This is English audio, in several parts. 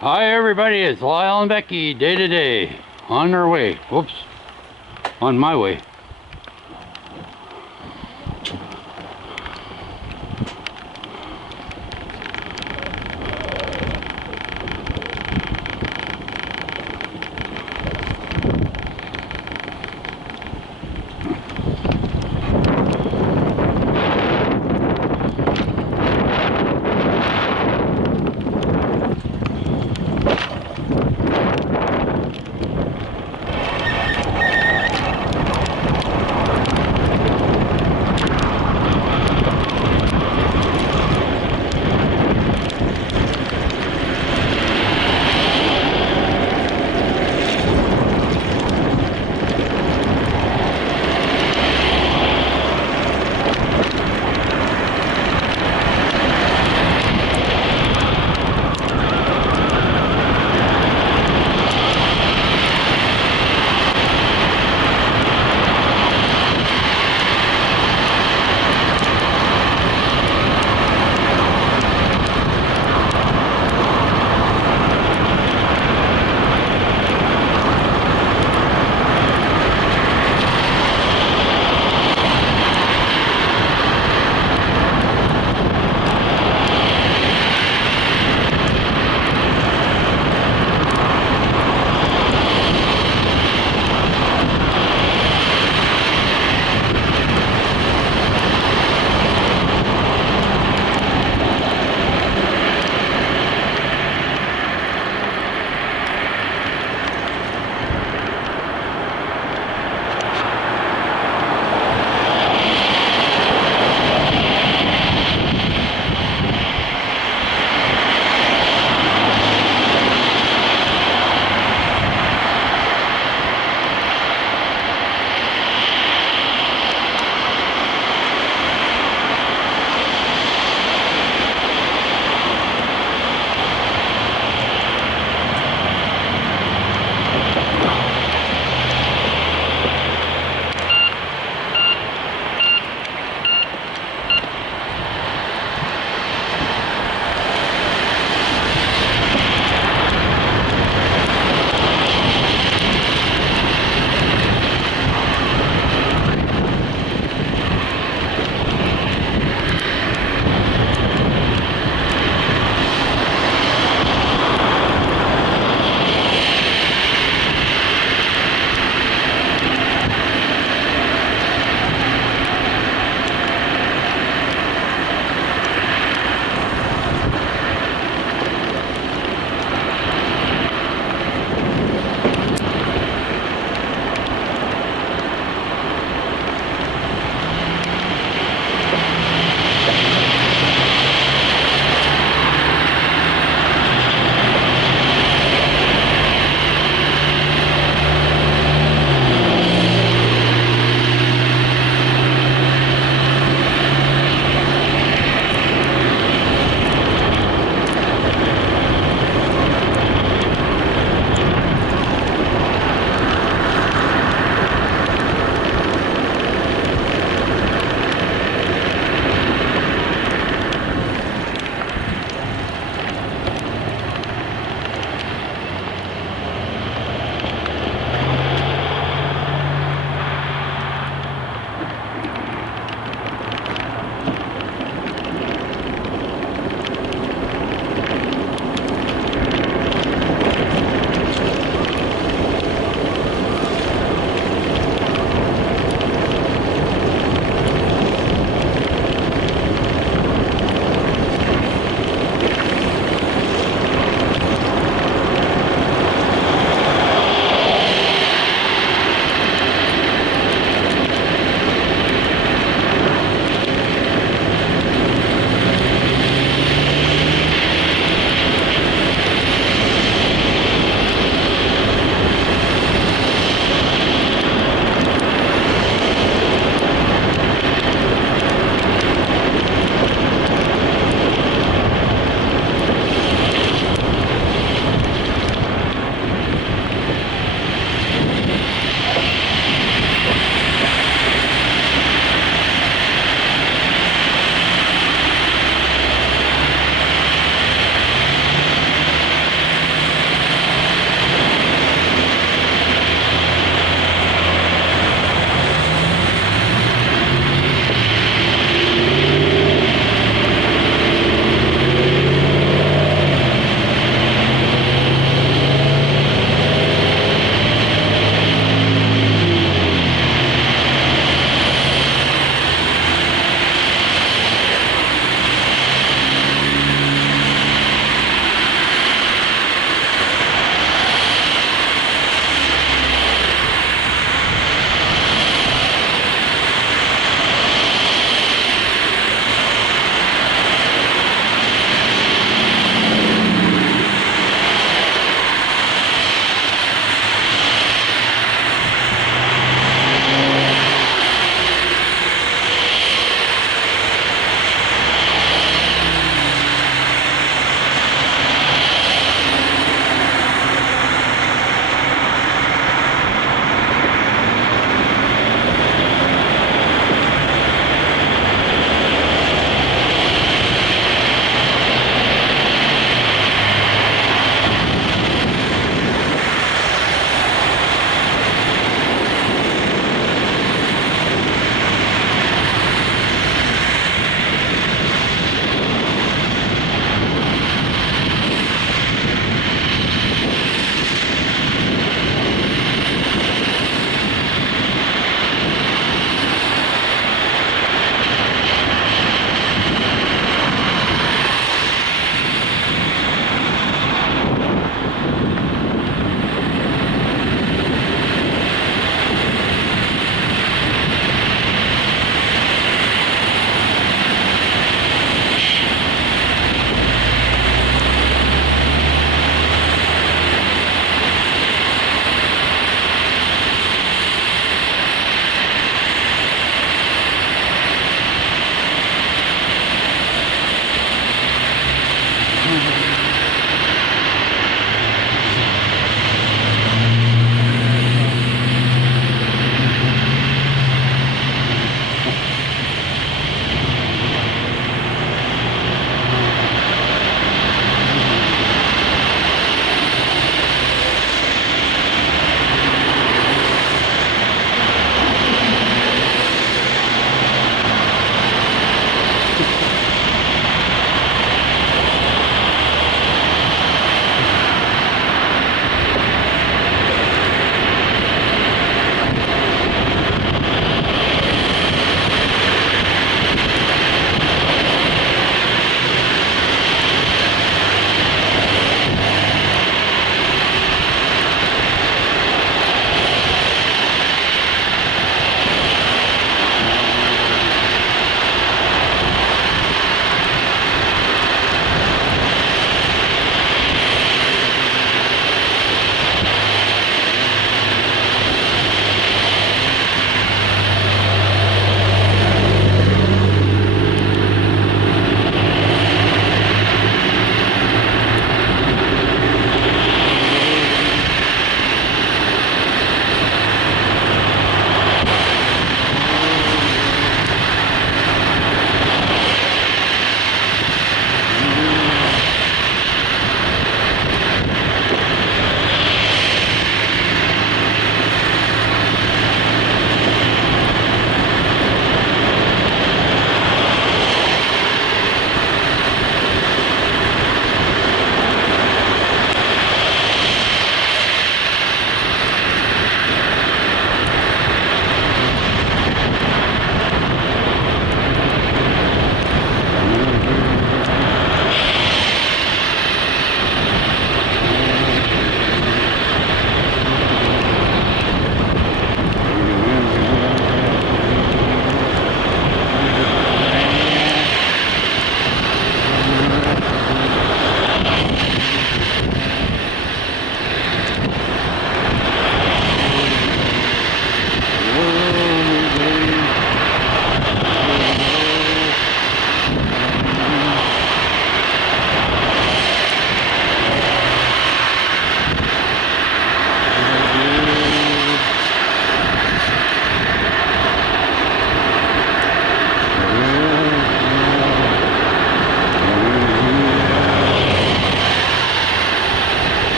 Hi everybody, it's Lyle and Becky, day to day, on their way. Whoops, on my way.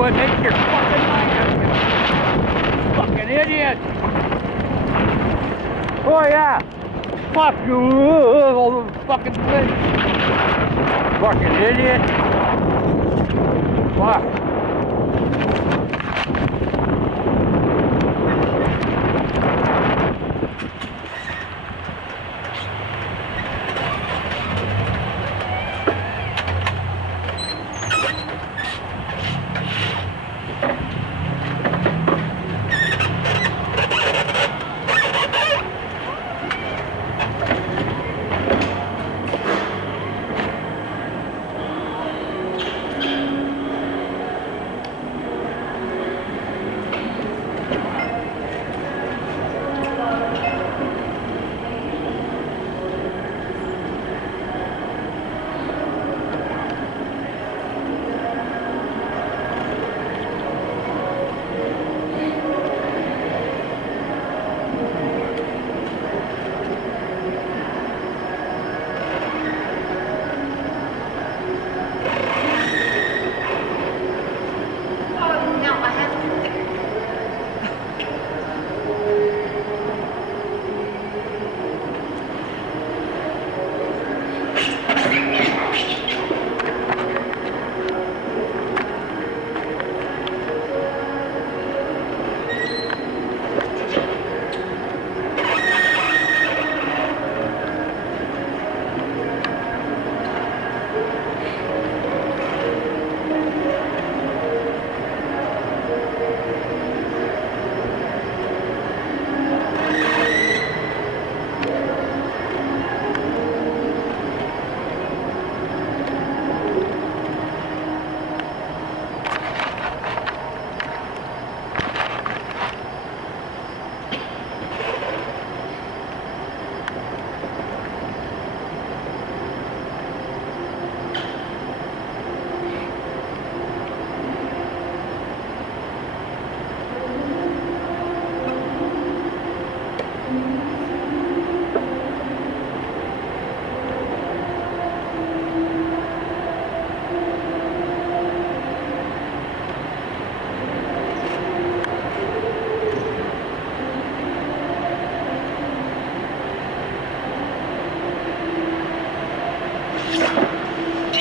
Quit making your fucking mind up, you fucking idiot! Oh yeah! Fuck you! All the fucking things! Fucking idiot! Fuck!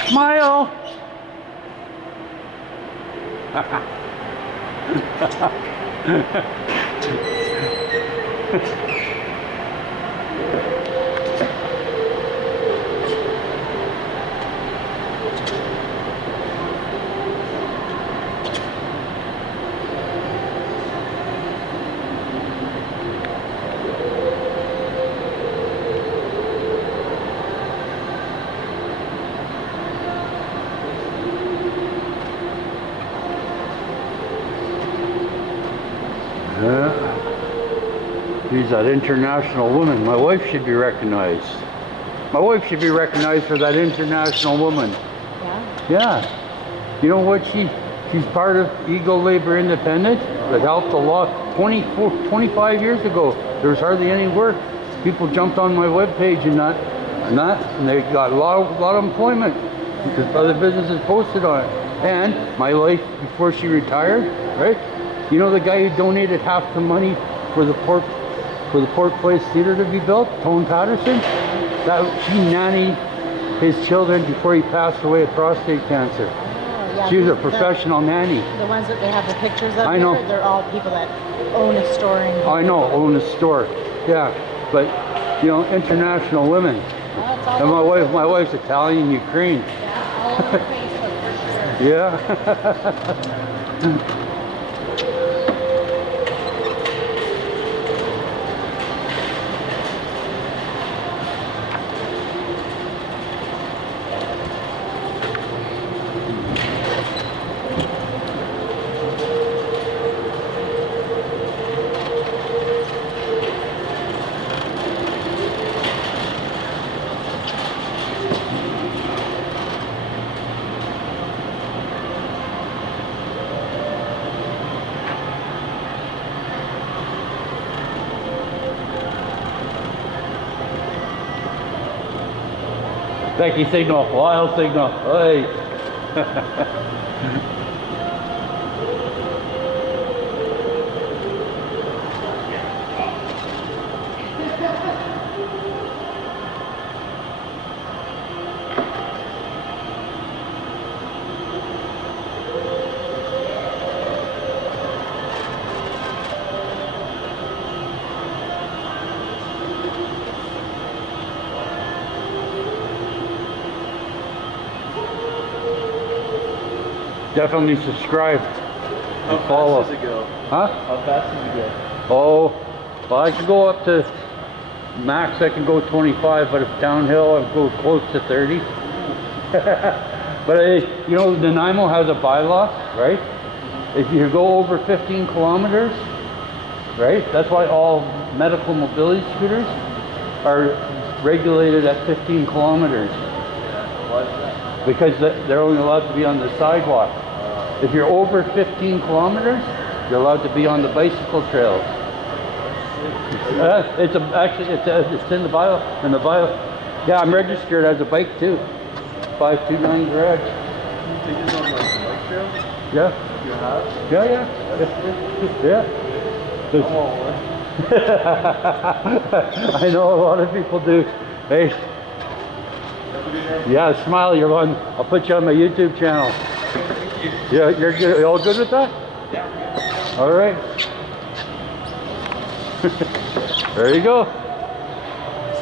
Smile! She's that international woman. My wife should be recognized. My wife should be recognized for that international woman. Yeah? Yeah. You know what? She's part of Eagle Labor Independent that helped a lot 25 years ago. There was hardly any work. People jumped on my webpage and they got a lot of employment because other businesses posted on it. And my wife, before she retired, right? You know the guy who donated half the money for the Port Place Theatre to be built, Tone Patterson? She nannied his children before he passed away of prostate cancer. Oh, yeah. She's a professional nanny. The ones that they have the pictures of, I know. They're all people that own a store in here. I know, own a store. Yeah, but you know, international women. Well, And my wife's Italian, Ukraine. Yeah, all over Facebook for sure. Yeah. Becky signal, wild signal. Hey. definitely subscribe How and follow. fast does it go? Huh? How fast does it go? Oh, well, I can go up to max. I can go 25, but if downhill, I go close to 30. But you know, Nanaimo has a bylaw, right? If you go over 15 kilometers, right? That's why all medical mobility scooters are regulated at 15 kilometers. Why is that? Because they're only allowed to be on the sidewalk. If you're over 15 kilometers, you're allowed to be on the bicycle trails. It's in the bio. Yeah, I'm registered as a bike too. 529 garage. You take this on like the bike trail? Yeah. You have? Yeah. I'm all in. I know a lot of people do. Hey. Have a good day. Yeah, smile. You're on. I'll put you on my YouTube channel. Thank you. Yeah, you're good. You all good with that? Yeah. All right. There you go.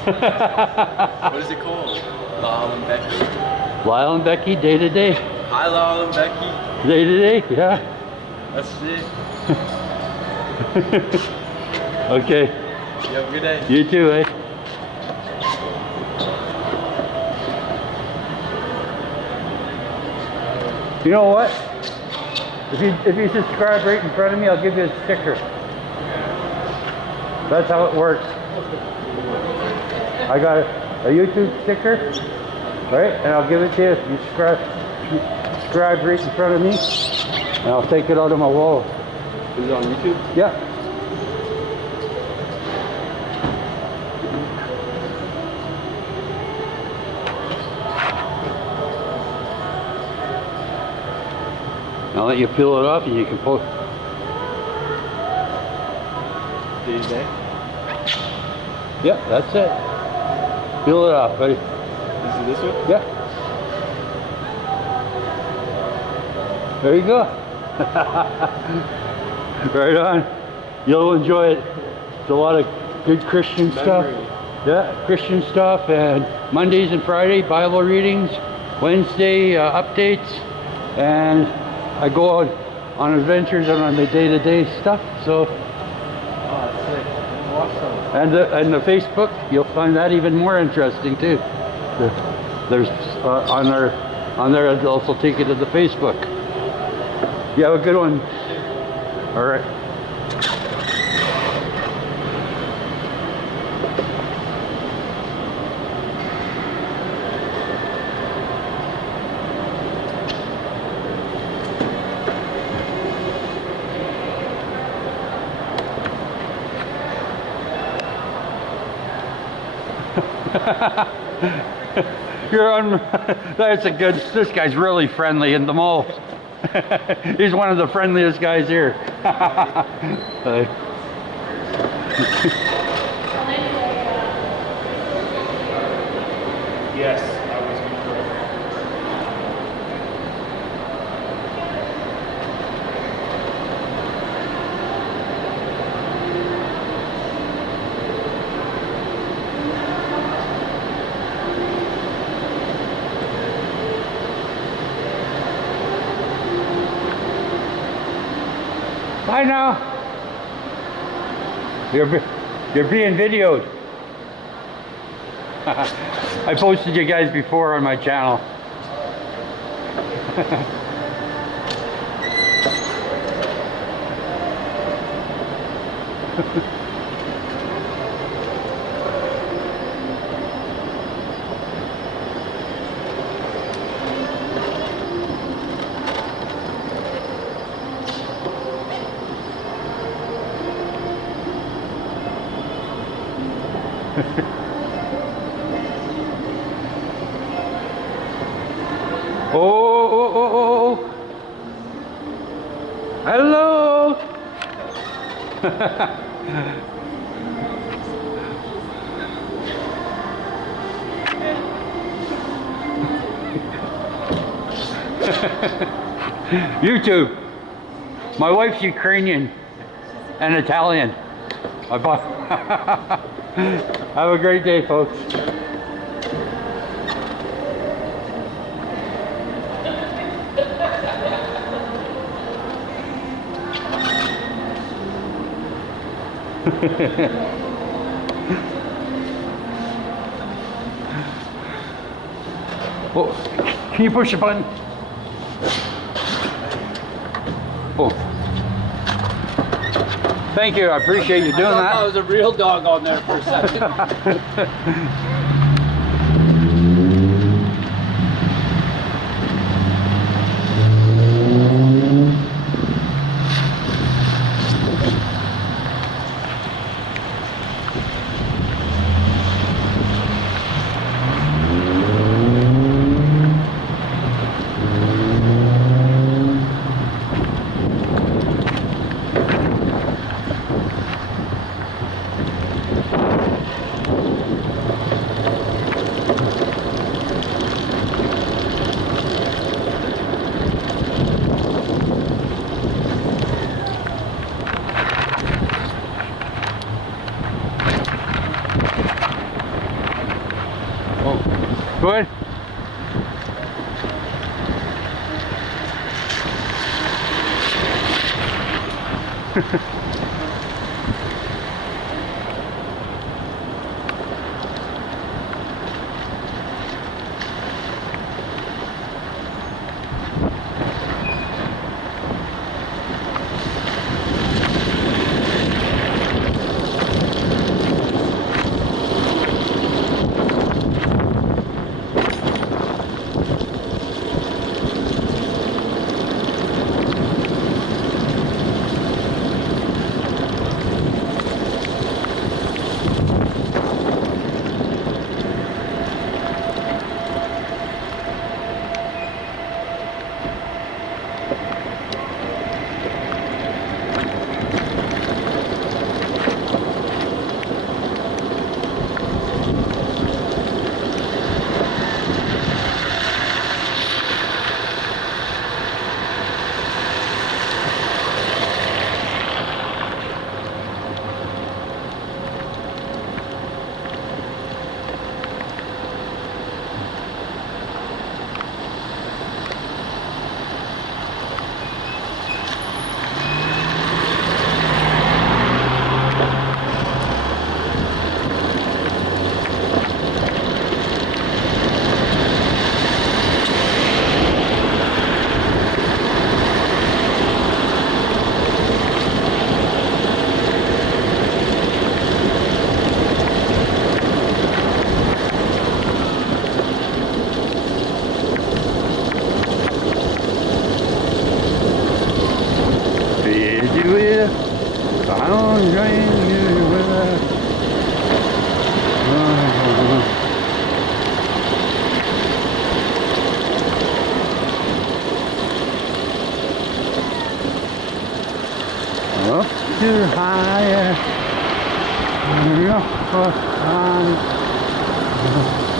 What is it called? Lyle and Becky. Lyle and Becky, day to day. Hi, Lyle and Becky. Day to day, yeah. That's it. Okay. You have a good day. You too, eh? You know what? If you subscribe right in front of me, I'll give you a sticker. That's how it works. I got a YouTube sticker, right? And I'll give it to you if you subscribe right in front of me, and I'll take it out of my wallet. Is it on YouTube? Yeah. I'll let you peel it off and you can post. Day to day? Yeah, that's it. Peel it off, buddy. Is it this one? Yeah. There you go. Right on. You'll enjoy it. It's a lot of good Christian stuff. Yeah, Christian stuff, and Mondays and Friday Bible readings, Wednesday updates, and I go out on adventures and on the day-to-day stuff. So, Oh, that's sick. Awesome. and the Facebook, you'll find that even more interesting too. There's on there I'll also take you to the Facebook. You have a good one. All right. You're on. That's a good. This guy's really friendly in the mall. He's one of the friendliest guys here. Yes, I was before. Bye now. You're being videoed. I posted you guys before on my channel. Oh. Hello. YouTube. My wife's Ukrainian and Italian. I bought. Have a great day, folks. Oh, can you push the button? Oh. Thank you, I appreciate you doing I that. thought there was a real dog on there for a second. Oh, go ahead. Up to higher, up high.